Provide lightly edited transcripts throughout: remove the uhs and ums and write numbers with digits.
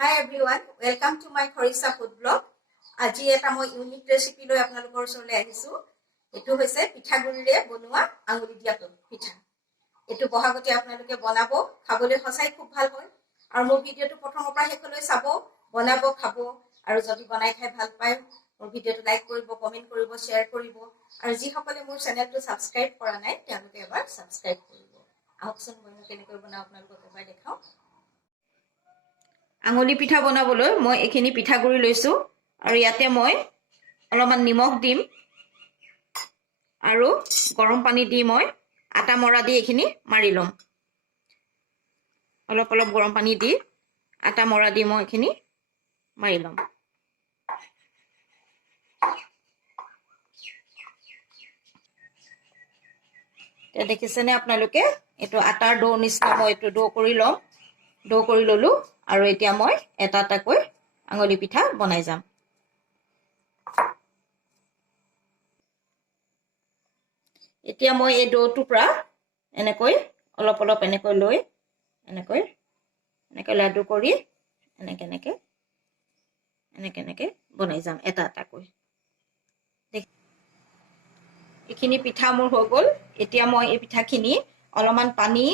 Hi everyone, welcome to my Khorisa food blog. আজি এটা মই ইউনিক ৰেচিপি লৈ আপোনালোকৰ ওচৰলৈ আহিছো। এটো হৈছে পিঠাগুৰিৰে বনোৱা আঙুলি দিয়া পিঠা। এটো বহাগতে আপোনালোকে বনাব, খাবলৈ সঁচাই খুব ভাল হয়। আৰু মোৰ ভিডিওটো প্ৰথমৰ পৰা শেষলৈ চাব, বনাব, খাব আৰু যদি বনাই খাই ভাল পায় মোৰ ভিডিওটো লাইক কৰিব, কমেন্ট কৰিব, শেয়াৰ কৰিব আৰু যিসকলে মোৰ চেনেলটো সাবস্ক্ৰাইব কৰা নাই তেওঁলোকে এবাৰ সাবস্ক্ৰাইব কৰিব। আহকচোন মই কেনেকৈ বনাও আপোনালোকক এবাৰ দেখাও। আঙুলি পিঠা বনাবলৈ মই এখিনি পিঠাগুৰি লৈছো আৰু ইয়াতে মই অলপমান নিমখ দিম আৰু গৰম পানী দি মই আটা মৰা দি এখিনি মাৰি লম। অলপ অলপ গৰম পানী দি আটা মৰা দি মই এখিনি মাৰি লম। তে দেখিছেনে আপোনালোকে এটো আটাৰ ডো নিচিনা মই এটো ডো কৰি লম। ডো কৰি ললো আৰু এতিয়া মই এটা এটাকৈ আঙুলি পিঠা বনাই যাম। এতিয়া মই এই ডোটো পৰা এনেকৈ অলপ অলপ এনেকৈ লৈ এনেকৈ লাডু কৰি এনেকে বনাই যাম এটা এটাকৈ। এখিনি পিঠা মোৰ হৈ গ'ল। এতিয়া মই এই পিঠাখিনি অলপমান পানী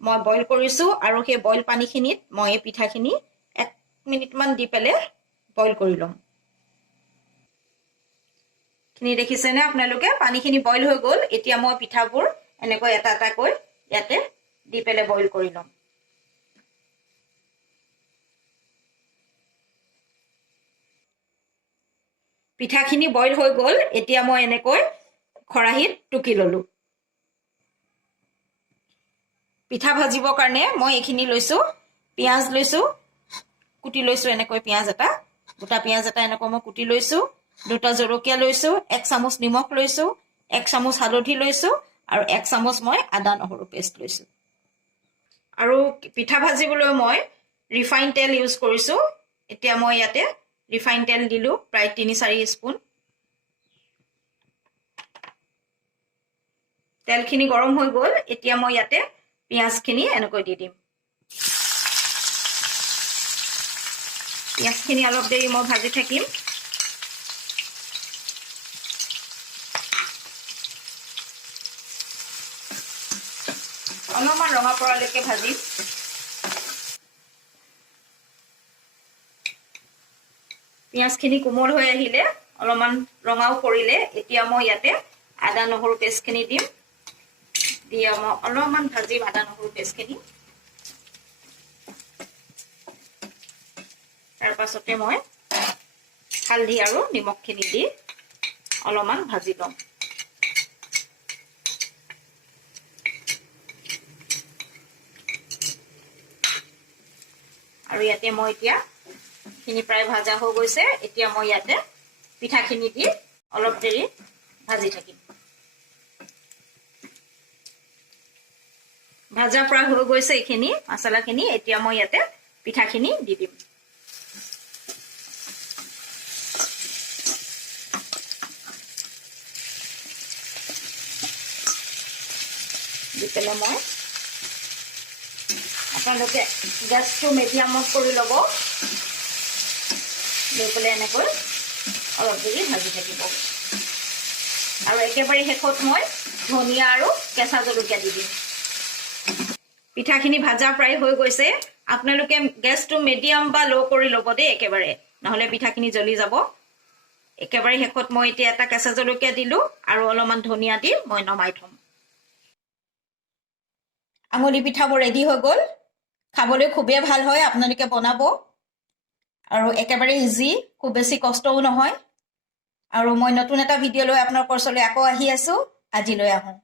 মই বইল কৰিছো আৰু সেই বইল পানীখিনিত মই এই পিঠাখিনি 1 মিনিট মান দি পেলে বইল কৰি লম। খিনি দেখিছেনে আপোনালোকে পানীখিনি বইল হৈ গ'ল। এতিয়া মই পিঠাবোৰ এনেকৈ এটা এটাকৈ ইয়াতে দি পেলে বইল কৰি লম। পিঠাখিনি বইল হৈ গ'ল। এতিয়া মই এনেকৈ খৰাহিত টুকি ললো। পিঠা ভাজিবৰ কাৰণে মই এখিনি লৈছো, পিয়াজ লৈছো, কুটি লৈছো এনেকৈ পিয়াজ এটা, গোটা পিয়াজ এটা এনেকৈ মই কুটি লৈছো, দুটা জলকীয়া লৈছো, 1 চামুচ নিমখ লৈছো, 1 চামুচ হালধি লৈছো আৰু 1 চামুচ মই আদা নহৰু পেষ্ট লৈছো। আৰু পিঠা ভাজিবলৈ মই ৰিফাইন তেল ইউজ কৰিছো। এতিয়া মই ইয়াতে ৰিফাইন তেল দিলো প্ৰায় 3-4 স্পুন। তেলখিনি গৰম হৈ গ'ল। এতিয়া মই ইয়াতে পিয়াজখিনি এনেকৈ দি দিম। পিয়াজখিনি অলপ দেৰি মই ভাজি থাকিম। অলপমান ৰঙা পৰালৈকে ভাজিম। পিয়াজখিনি কোমল হৈ আহিলে, অলপমান ৰঙাও কৰিলে, এতিয়া মই ইয়াতে আদা নহৰু পেষ্টখিনি দিম। দিয়া মই অলপমান ভাজিম আদা নহৰু পেষ্টখিনি। তাৰ পাছতে মই হালধি আৰু নিমখখিনি দি অলপমান ভাজি লম। আৰু ইয়াতে মই এতিয়া খিনি প্ৰায় ভাজা হৈ গৈছে। এতিয়া মই ইয়াতে পিঠাখিনি দি অলপ দেৰি ভাজি থাকিম। ভাজা প্ৰায় হৈ গৈছে এইখিনি মছলাখিনি। এতিয়া মই ইয়াতে পিঠাখিনি দি দিম। দি পেলাই মই আপোনালোকে গেছটো মিডিয়ামত কৰি ল'ব। লৈ পেলাই এনেকৈ অলপ দেৰি ভাজি থাকিব। আৰু একেবাৰে শেষত মই ধনিয়া আৰু কেঁচা জলকীয়া দি দিম। পিঠাখিনি ভাজা প্ৰায় হৈ গৈছে। আপোনালোকে গেছটো মিডিয়াম বা ল' কৰি ল'ব দেই একেবাৰে, নহ'লে পিঠাখিনি জ্বলি যাব। একেবাৰে শেষত মই এতিয়া এটা কেঁচা জলকীয়া দিলো আৰু অলপমান ধনিয়া দি মই নমাই থম। আঙুলি পিঠাবোৰ ৰেডি হৈ গ'ল। খাবলৈ খুবেই ভাল হয়, আপোনালোকে বনাব। আৰু একেবাৰে ইজি, খুব বেছি কষ্টও নহয়। আৰু মই নতুন এটা ভিডিঅ' লৈ আপোনালোকৰ ওচৰলৈ আকৌ আহি আছো। আজিলৈ আহোঁ।